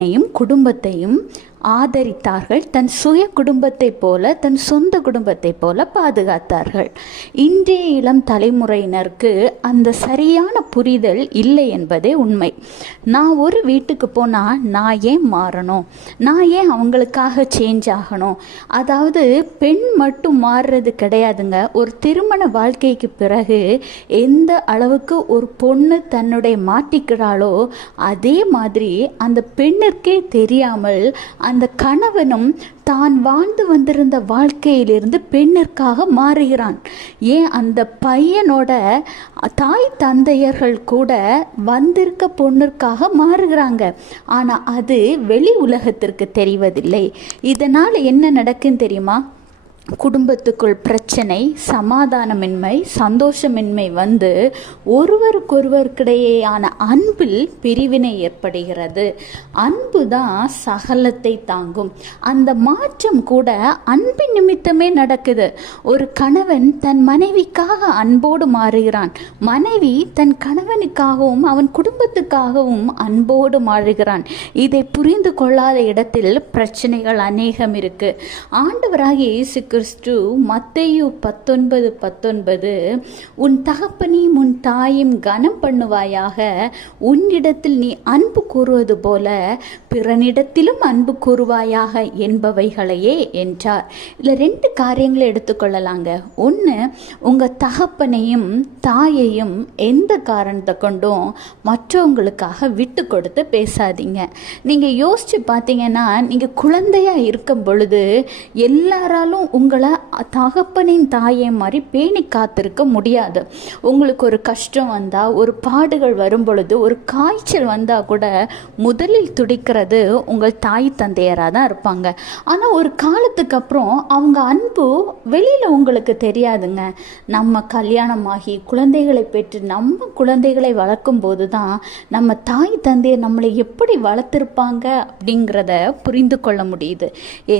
குடும்பத்தையும் ஆதரித்தார்கள். தன் சுய குடும்பத்தைப் போல, தன் சொந்த குடும்பத்தைப் போல பாதுகாத்தார்கள். இன்றைய இளம் தலைமுறையினருக்கு அந்த சரியான புரிதல் இல்லை என்பதே உண்மை. நான் ஒரு வீட்டுக்கு போனால் நான் ஏன் மாறணும், நான் ஏன் அவங்களுக்காக சேஞ்ச் ஆகணும்? அதாவது பெண் மட்டும் மாறுறது கிடையாதுங்க. ஒரு திருமண வாழ்க்கைக்கு பிறகு எந்த அளவுக்கு ஒரு பொண்ணு தன்னுடைய மாற்றிக்கிறாளோ அதே மாதிரி அந்த பெண்ணிற்கே தெரியாமல் அந்த கணவனும் தான் வாழ்ந்து வந்திருந்த வாழ்க்கையிலிருந்து பெண்ணிற்காக மாறுகிறான். ஏன் அந்த பையனோட தாய் தந்தையர்கள் கூட வந்திருக்க பொண்ணிற்காக மாறுகிறாங்க. ஆனால் அது வெளி உலகத்திற்கு தெரிவதில்லை. இதனால் என்ன நடக்குன்னு தெரியுமா? குடும்பத்துக்குள் பிரச்சனை, சமாதானமின்மை, சந்தோஷமின்மை வந்து ஒருவருக்கொருவருக்கிடையேயான அன்பில் பிரிவினை ஏற்படுகிறது. அன்பு தான் சகலத்தை தாங்கும். அந்த மாற்றம் கூட அன்பின் நிமித்தமே நடக்குது. ஒரு கணவன் தன் மனைவிக்காக அன்போடு மாறுகிறான். மனைவி தன் கணவனுக்காகவும் அவன் குடும்பத்துக்காகவும் அன்போடு மாறுகிறான். இதை புரிந்து கொள்ளாத இடத்தில் பிரச்சனைகள் அநேகம் இருக்கு. ஆண்டவராகிய இயேசு கிறிஸ்து மத்தேயு 19:19 உன் தகப்பனையும் உன் தாயும் கனம் பண்ணுவாயாக, உன்னிடத்தில் நீ அன்பு கூறுவது போல பிறனிடத்திலும் அன்பு கூறுவாயாக என்பவைகளையே என்றார். இதில் 2 காரியங்களை எடுத்துக்கொள்ளலாங்க. ஒன்று, உங்கள் தகப்பனையும் தாயையும் எந்த காரணத்தை கொண்டும் மற்றவங்களுக்காக விட்டு கொடுத்து பேசாதீங்க. நீங்கள் யோசித்து பார்த்தீங்கன்னா, நீங்கள் குழந்தையாக இருக்கும் பொழுது எல்லாராலும் உங்களை தகப்பனின் தாயை மாதிரி பேணி காத்திருக்க முடியாது. உங்களுக்கு ஒரு கஷ்டம் வந்தால், ஒரு பாடுகள் வரும் பொழுது, ஒரு காய்ச்சல் வந்தால் கூட முதலில் துடிக்கிறது உங்கள் தாய் தந்தையராக தான் இருப்பாங்க. ஆனால் ஒரு காலத்துக்கு அப்புறம் அவங்க அன்பு வெளியில் உங்களுக்கு தெரியாதுங்க. நம்ம கல்யாணமாகி குழந்தைகளை பெற்று நம்ம குழந்தைகளை வளர்க்கும் போது தான் நம்ம தாய் தந்தையர் நம்மளை எப்படி வளர்த்துருப்பாங்க அப்படிங்கிறத புரிந்து கொள்ள முடியுது.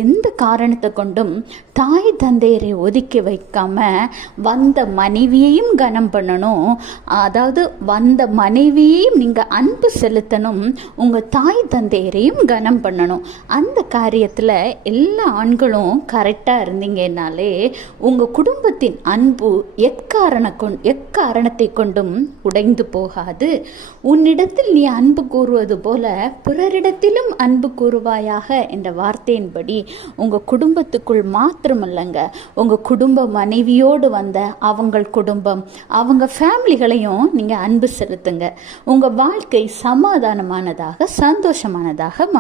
எந்த காரணத்தை கொண்டும் தாய் தந்தையரை ஒதுக்கி வைக்காம வந்த மனைவியையும் கனம் பண்ணணும். அதாவது வந்த மனைவியையும் நீங்கள் அன்பு செலுத்தணும், உங்கள் தாய் தந்தையரையும் கனம் பண்ணணும். அந்த காரியத்தில் எல்லா ஆண்களும் கரெக்டாக இருந்தீங்கன்னாலே உங்கள் குடும்பத்தின் அன்பு எக்காரணத்தை கொண்டும் உடைந்து போகாது. உன்னிடத்தில் நீ அன்பு கூறுவது போல பிறரிடத்திலும் அன்பு கூறுவாயாக என்ற வார்த்தையின்படி உங்கள் குடும்பத்துக்குள் மாத்திரமல்லங்க, உங்கள் குடும்ப மனைவியோடு வந்த அவங்கள் குடும்பம், அவங்க ஃபேமிலிகளையும் நீங்கள் அன்பு செலுத்துங்க. உங்கள் வாழ்க்கை சமாதானமானதாக, சந்தோஷமானதாக